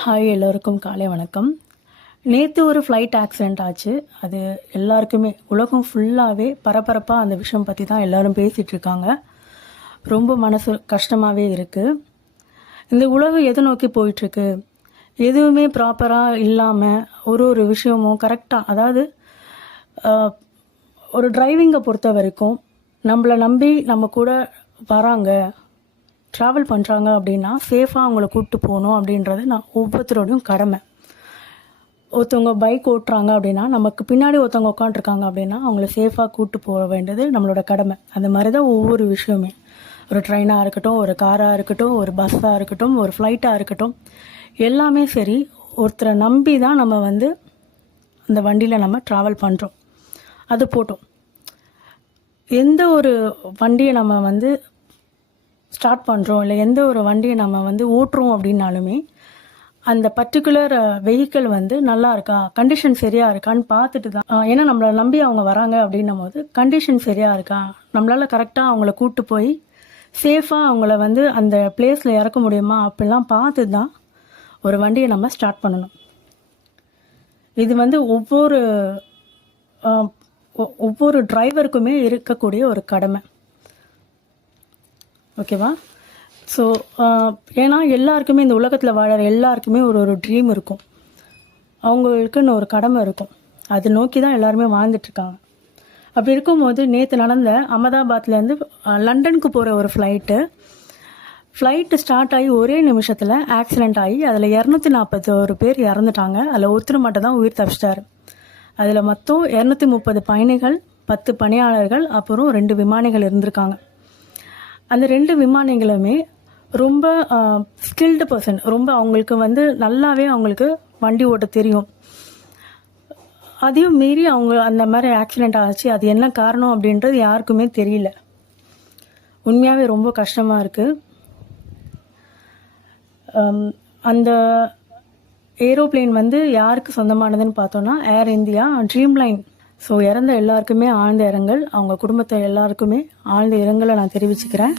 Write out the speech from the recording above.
Hi, எல்லோருக்கும் காலை வணக்கம். நேற்று ஒரு ஃப்ளைட் ஆக்சிடெண்ட் ஆச்சு. அது எல்லாருக்குமே உலகம் ஃபுல்லாகவே பரபரப்பாக அந்த விஷயம் பற்றி தான் எல்லோரும் பேசிகிட்டு இருக்காங்க. ரொம்ப மனசு கஷ்டமாகவே இருக்குது. இந்த உலகம் எதை நோக்கி போயிட்டுருக்கு, எதுவுமே ப்ராப்பராக இல்லாமல் ஒரு விஷயமும் கரெக்டாக, அதாவது ஒரு டிரைவிங்கை பொறுத்த வரைக்கும் நம்மளை நம்பி நம்ம கூட வராங்க, ட்ராவல் பண்ணுறாங்க அப்படின்னா சேஃபாக அவங்கள கூப்பிட்டு போகணும் அப்படின்றது நான் ஒவ்வொருத்தரோடையும் கடமை. ஒருத்தவங்க பைக் ஓட்டுறாங்க அப்படின்னா நமக்கு பின்னாடி ஒருத்தவங்க உட்காண்ட்ருக்காங்க அப்படின்னா அவங்கள சேஃபாக கூப்பிட்டு போக வேண்டியது நம்மளோட கடமை. அந்த மாதிரி தான் ஒவ்வொரு விஷயமே, ஒரு ட்ரெயினாக இருக்கட்டும், ஒரு காராக இருக்கட்டும், ஒரு பஸ்ஸாக இருக்கட்டும், ஒரு ஃப்ளைட்டாக இருக்கட்டும், எல்லாமே சரி. ஒருத்தரை நம்பி தான் நம்ம அந்த வண்டியில் நம்ம ட்ராவல் பண்ணுறோம். அது போட்டோம். எந்த ஒரு வண்டியை நம்ம ஸ்டார்ட் பண்ணுறோம், இல்லை எந்த ஒரு வண்டியை நம்ம ஓட்டுறோம் அப்படின்னாலுமே அந்த பர்டிகுலர் வெஹிக்கிள் நல்லா இருக்கா, கண்டிஷன் சரியாக இருக்கான்னு பார்த்துட்டு தான். ஏன்னா நம்மளை நம்பி அவங்க வராங்க அப்படின்னும் போது கண்டிஷன் சரியாக இருக்கா, நம்மளால் கரெக்டாக அவங்கள கூப்பிட்டு போய் சேஃபாக அவங்கள அந்த பிளேஸில் இறக்க முடியுமா அப்படிலாம் பார்த்து தான் ஒரு வண்டியை நம்ம ஸ்டார்ட் பண்ணணும். இது ஒவ்வொரு டிரைவருக்குமே இருக்கக்கூடிய ஒரு கடமை. ஓகேவா? ஸோ ஏன்னா எல்லாருக்குமே இந்த உலகத்தில் வாழற எல்லாருக்குமே ஒரு ட்ரீம் இருக்கும், அவங்களுக்குன்னு ஒரு கடமை இருக்கும். அதை நோக்கி தான் எல்லாருமே வாழ்ந்துட்டுருக்காங்க. அப்படி இருக்கும்போது நேற்று நடந்த அகமதாபாத்லேருந்து லண்டனுக்கு போகிற ஒரு ஃப்ளைட்டு ஸ்டார்ட் ஆகி ஒரே நிமிஷத்தில் ஆக்சிடெண்ட் ஆகி அதில் 241 பேர் இறந்துட்டாங்க. அதில் ஒருத்தர் மட்டும் தான் உயிர் தப்பிச்சிட்டாரு. அதில் மொத்தம் 230 பயணிகள், 10 பணியாளர்கள், அப்புறம் 2 விமானிகள் இருந்திருக்காங்க. அந்த 2 விமானிகளுமே ரொம்ப ஸ்கில்டு பர்சன். ரொம்ப அவங்களுக்கு நல்லாவே அவங்களுக்கு வண்டி ஓட்ட தெரியும். அதையும் மீறி அவங்க அந்த மாதிரி ஆக்சிடெண்ட் ஆச்சு. அது என்ன காரணம் அப்படின்றது யாருக்குமே தெரியல. உண்மையாகவே ரொம்ப கஷ்டமாக இருக்குது. அந்த ஏரோப்ளேன் யாருக்கு சொந்தமானதுன்னு பார்த்தோன்னா ஏர் இந்தியா, ட்ரீம் லைன். ஸோ இறந்த எல்லாருக்குமே ஆழ்ந்த இரங்கல், அவங்க குடும்பத்தை எல்லாருக்குமே ஆழ்ந்த இரங்கலை நான் தெரிவிச்சுக்கிறேன்.